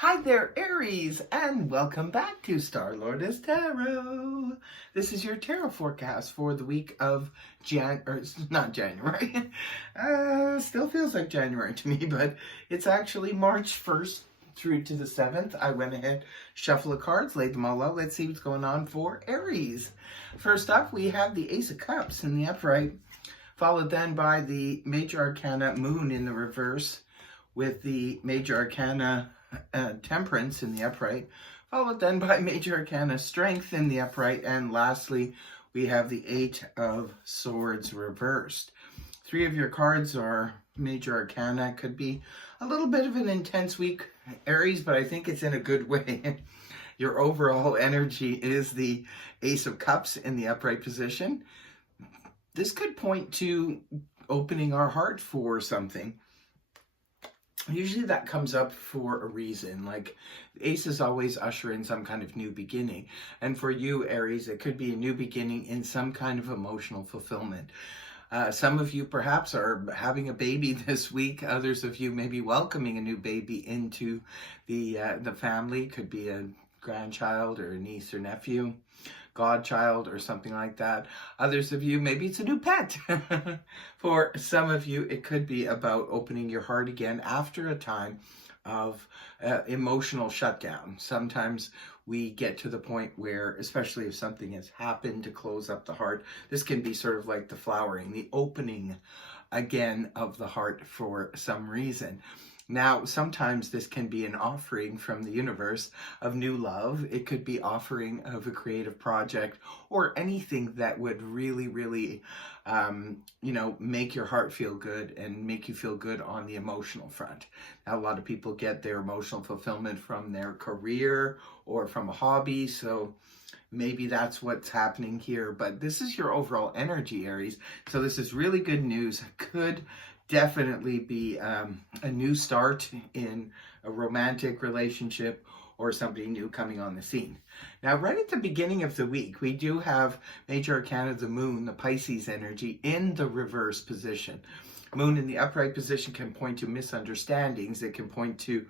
Hi there, Aries, and welcome back to Star Lordess Tarot. This is your tarot forecast for the week of not January. Still feels like January to me, but it's actually March 1st through to the 7th. I went ahead, shuffle the cards, laid them all out. Let's see what's going on for Aries. First up, we have the Ace of Cups in the upright, followed then by the Major Arcana Moon in the reverse, with the Major Arcana Temperance in the upright, followed then by Major Arcana Strength in the upright, and lastly we have the Eight of Swords reversed. Three of your cards are Major Arcana. Could be a little bit of an intense week, Aries, but I think it's in a good way. Your overall energy is the Ace of Cups in the upright position. This could point to opening our heart for something. Usually that comes up for a reason. Like, Ace is always ushering some kind of new beginning. And for you, Aries, it could be a new beginning in some kind of emotional fulfillment. Some of you perhaps are having a baby this week. Others of you may be welcoming a new baby into the family. Could be a grandchild or a niece or nephew, godchild or something like that. Others of you, maybe it's a new pet. For some of you, it could be about opening your heart again after a time of emotional shutdown. Sometimes we get to the point where, especially if something has happened to close up the heart, this can be sort of like the flowering, the opening again of the heart for some reason. Now, sometimes this can be an offering from the universe of new love. It could be offering of a creative project or anything that would really, really, make your heart feel good and make you feel good on the emotional front. Now, a lot of people get their emotional fulfillment from their career or from a hobby, so maybe that's what's happening here. But this is your overall energy, Aries. So this is really good news. Could definitely be a new start in a romantic relationship or somebody new coming on the scene. Now, right at the beginning of the week, we do have Major Arcana, the Moon, the Pisces energy, in the reverse position. Moon in the upright position can point to misunderstandings. It can point to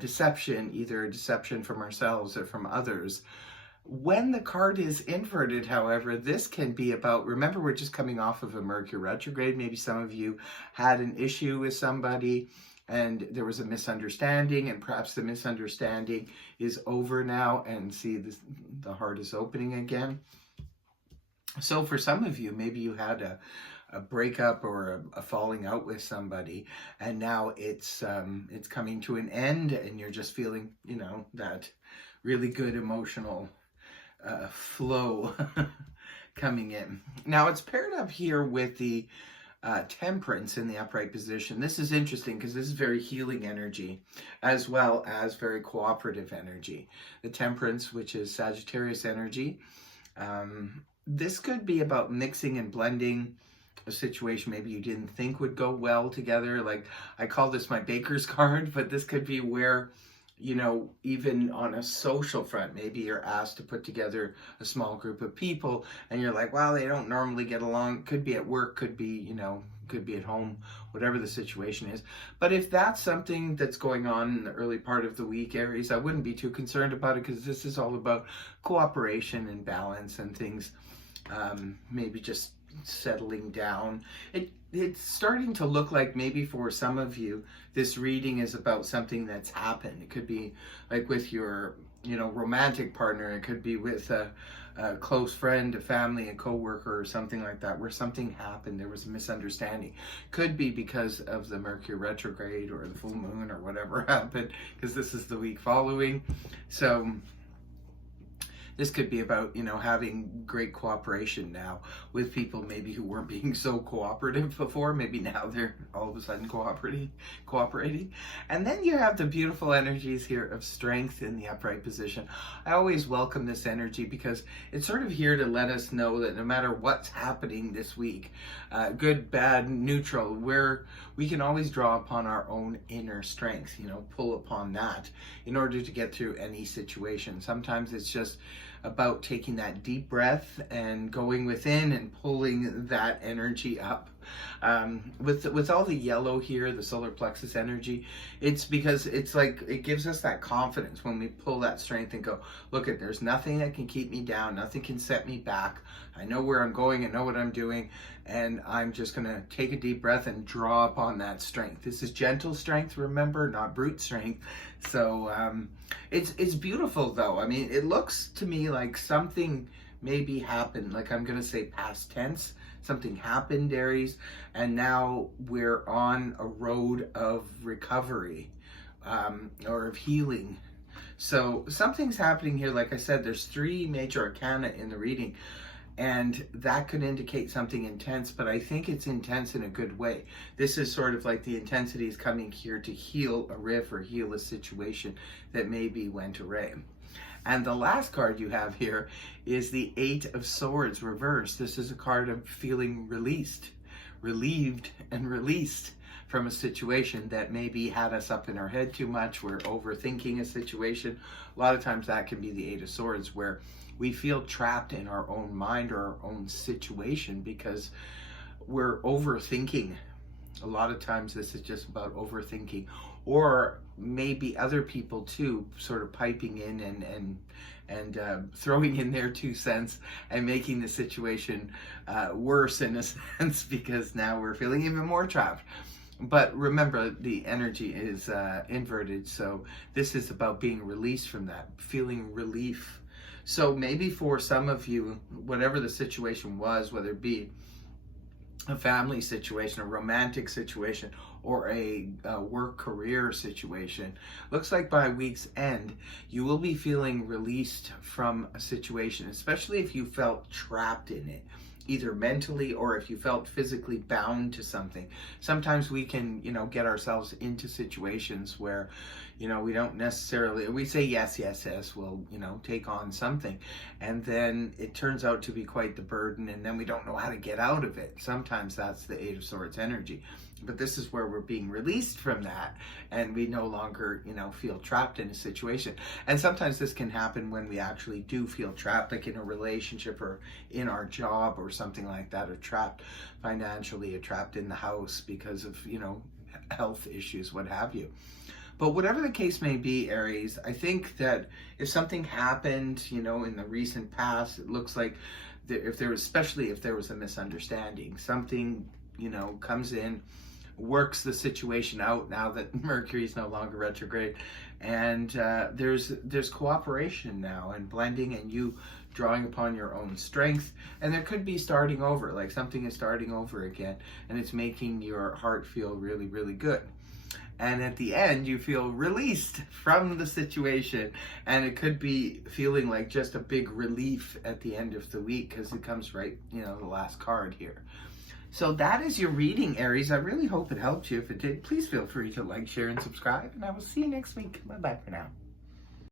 deception, either a deception from ourselves or from others. When the card is inverted, however, this can be about, remember, we're just coming off of a Mercury retrograde. Maybe some of you had an issue with somebody and there was a misunderstanding, and perhaps the misunderstanding is over now, and see, the heart is opening again. So for some of you, maybe you had a breakup or a falling out with somebody, and now it's coming to an end, and you're just feeling, that really good emotional flow coming in. Now, it's paired up here with the Temperance in the upright position. This is interesting because this is very healing energy as well as very cooperative energy. The Temperance, which is Sagittarius energy, this could be about mixing and blending a situation maybe you didn't think would go well together. Like, I call this my baker's card, but this could be where, even on a social front, maybe you're asked to put together a small group of people and you're like, well, they don't normally get along. Could be at work, could be, could be at home, whatever the situation is. But if that's something that's going on in the early part of the week, Aries, I wouldn't be too concerned about it, because this is all about cooperation and balance and things maybe just settling down. It's starting to look like maybe for some of you, this reading is about something that's happened. It could be like with your, romantic partner. It could be with a close friend, a family, a coworker, or something like that, where something happened. There was a misunderstanding. Could be because of the Mercury retrograde or the full moon or whatever happened, because this is the week following. So this could be about, having great cooperation now with people maybe who weren't being so cooperative before. Maybe now they're all of a sudden cooperating. And then you have the beautiful energies here of Strength in the upright position. I always welcome this energy because it's sort of here to let us know that no matter what's happening this week, good, bad, neutral, we can always draw upon our own inner strength, pull upon that in order to get through any situation. Sometimes it's just about taking that deep breath and going within and pulling that energy up With all the yellow here, the solar plexus energy, it's because it's like it gives us that confidence when we pull that strength and go, look, there's nothing that can keep me down, nothing can set me back. I know where I'm going, I know what I'm doing, and I'm just gonna take a deep breath and draw upon that strength. This is gentle strength, remember, not brute strength. So it's beautiful though. I mean, it looks to me like something maybe happened, like I'm gonna say past tense, something happened, Aries, and now we're on a road of recovery or of healing. So something's happening here. Like I said, there's 3 major arcana in the reading, and that could indicate something intense, but I think it's intense in a good way. This is sort of like the intensity is coming here to heal a rift or heal a situation that maybe went awry. And the last card you have here is the 8 of Swords reversed. This is a card of feeling released, relieved, and released from a situation that maybe had us up in our head too much. We're overthinking a situation. A lot of times that can be the 8 of Swords, where we feel trapped in our own mind or our own situation because we're overthinking. A lot of times this is just about overthinking, or maybe other people too, sort of piping in and throwing in their 2 cents and making the situation worse in a sense, because now we're feeling even more trapped. But remember, the energy is inverted, so this is about being released from that, feeling relief. So maybe for some of you, whatever the situation was, whether it be a family situation, a romantic situation, or a work career situation, looks like by week's end, you will be feeling released from a situation, especially if you felt trapped in it, either mentally or if you felt physically bound to something. Sometimes we can, get ourselves into situations where, we don't necessarily, we say yes, we'll, take on something. And then it turns out to be quite the burden, and then we don't know how to get out of it. Sometimes that's the 8 of Swords energy. But this is where we're being released from that, and we no longer, feel trapped in a situation. And sometimes this can happen when we actually do feel trapped, like in a relationship or in our job or something like that, or trapped financially, or trapped in the house because of, health issues, what have you. But whatever the case may be, Aries, I think that if something happened, in the recent past, it looks like especially if there was a misunderstanding, something, comes in, works the situation out now that Mercury is no longer retrograde, and there's cooperation now and blending, and you drawing upon your own strength, and there could be starting over, like something is starting over again, and it's making your heart feel really, really good. And at the end, you feel released from the situation, and it could be feeling like just a big relief at the end of the week, because it comes right, the last card here. So that is your reading, Aries. I really hope it helped you. If it did, please feel free to like, share, and subscribe, and I will see you next week. Bye-bye for now.